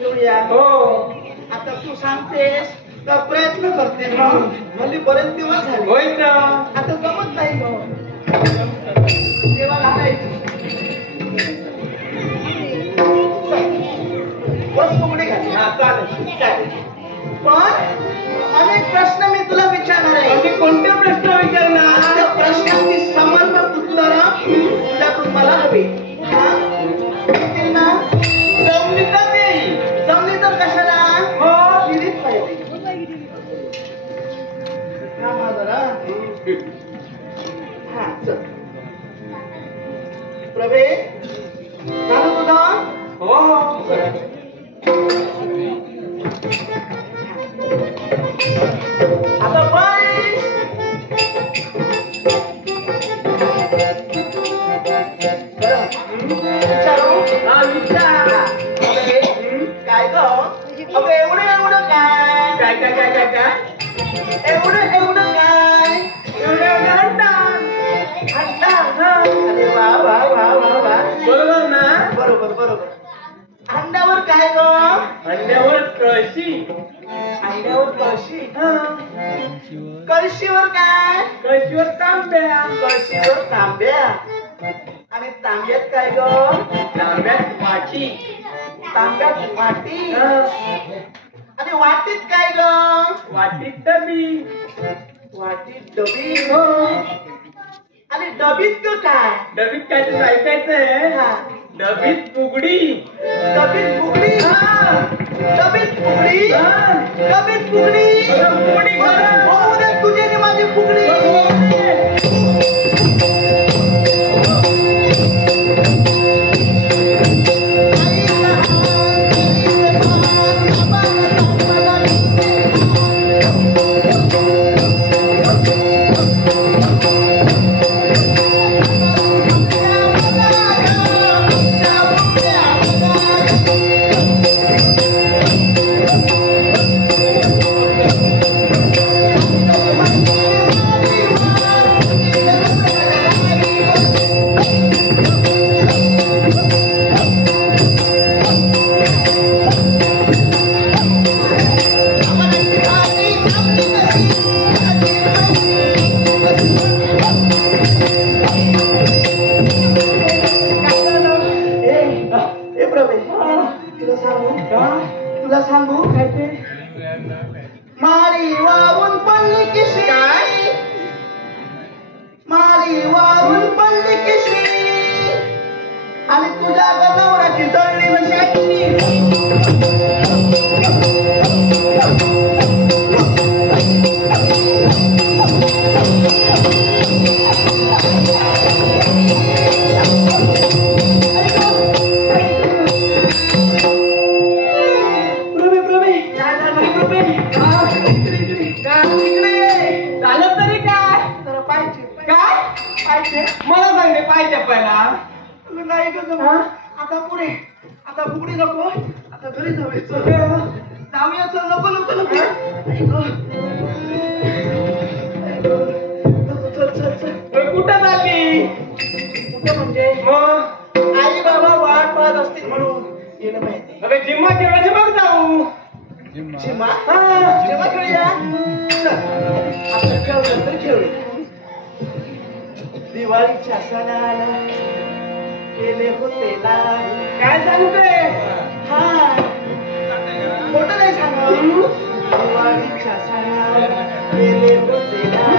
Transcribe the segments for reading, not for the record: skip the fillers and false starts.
ठेवूया. हो. आता तू सांगतेस का प्रयत्न करते म्हणजे बरेच दिवस झाले. होय ना. आता जमत नाही मग तेव्हा घालायची. बस फुगडी घाली. हा चालेल. चालेल. पण अनेक प्रश्न मी तुला विचारणार आहे. आणि कोणते प्रश्न विचारणार? त्या प्रश्नांची समर्पक उत्तर तुझ्याकडून मला हवी. हा? येतील ना? जमली तर नाही. जमली तर कशाला? हो. दिलीच पाहिजे. थांबा जरा. हा चल. प्रवेश झालं तुझं? हो. चल. आता बाईस. बरं. विचारू? हा विचार. अगे, काय ग? अगं एवढं काय? काय काय काय काय काय? एवढं काय? एवढं अंडा. अंडा. अरे वा वा वा वा वा. बरोबर ना? बरोबर. अंड्यावर काय ग? अंड्यावर कळशी. अंड्यावर कळशी. हा. कळशीवर काय? कळशीवर तांब्या. कळशीवर तांब्या. आणि तांब्यात काय ग? तांब्यात वाटी. तांब्यात वाटी. हा. आणि वाटीत काय ग? वाटीत डबी. वाटीत डबी. हो. आणि डबीत ग काय? डबीत काय ते ऐकायचंय? हा. डबीत फुगडी. डबीत फुगडी. हा. डबीत फुगडी. हा. डबीत फुगडी. फुगडी करा. होऊ दे तुझी आणि माझी फुगडी. तुला सांगू काय ते? मारी वाहून पडली किशी. काय? मारी वाहून पडली किशी. आणि तुझ्या गणावराची जळली मला सांगते पाहिजे पहिला. नाही ग. आता पुढे. आता फुगडी नको. आता घरी जाऊया. चल नको. कुठं झाली? कुठं म्हणजे? मग आई बाबा वाट पाहत असतील म्हणून येणं माहिती. अगं जिम्मा खेळायची बघ जाऊ. जिमा खेळूया. आता खेळलं तर खेळूया. दिवाळीच्या सणाला केले होते लाड. काय सांगते? हा खोटं नाही सांग. दिवाळीच्या सणाला केले होते लाड.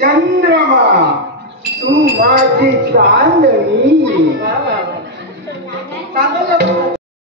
चंद्रमा तू माझी चांदणी वा वा वा चांगलं